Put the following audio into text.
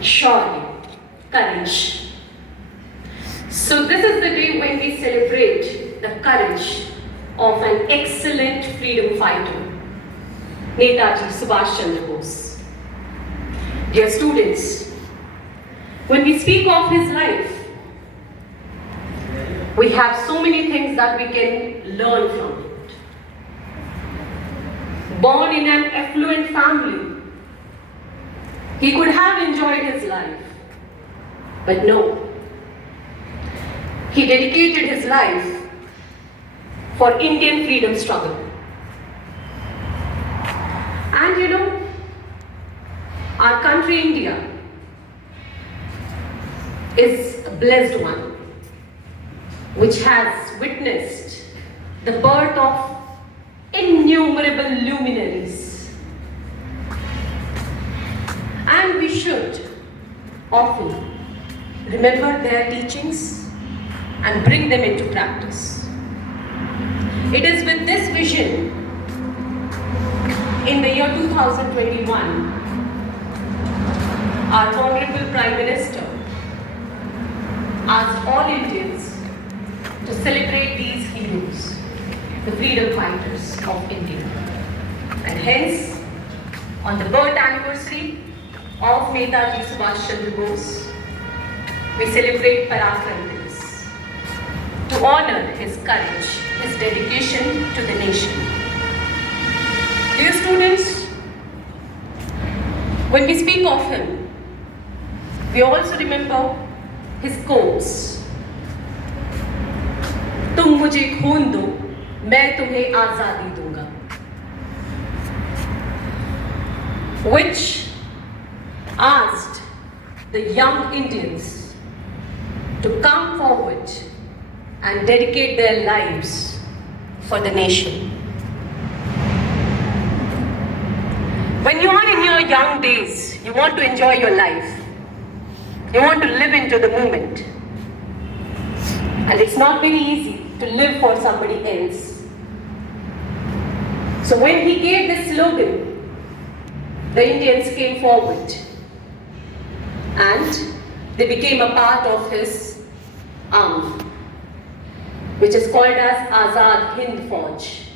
Surely, courage. So this is the day when we celebrate the courage of an excellent freedom fighter, Netaji Subhash Chandra Bose. Dear students, when we speak of his life, we have so many things that we can learn from it. Born in an affluent family, he could have enjoyed his life, but no. He dedicated his life for Indian freedom struggle. And you know, our country India is a blessed one, which has witnessed the birth of innumerable luminaries. And we should often remember their teachings and bring them into practice. It is with this vision, in the year 2021, our Honorable Prime Minister asked all Indians to celebrate these heroes, the freedom fighters of India. And hence, on the birth anniversary of Netaji Subhash Chandra Bose, we celebrate Parakram Diwas to honor his courage, his dedication to the nation. Dear students, when we speak of him, we also remember his quotes. तुम मुझे खून दो, मैं तुम्हें आजादी दूंगा, which asked the young Indians to come forward and dedicate their lives for the nation. When you are in your young days, you want to enjoy your life. You want to live into the moment. And it's not very easy to live for somebody else. So when he gave this slogan, the Indians came forward and they became a part of his army, which is called as Azad Hind Fauj.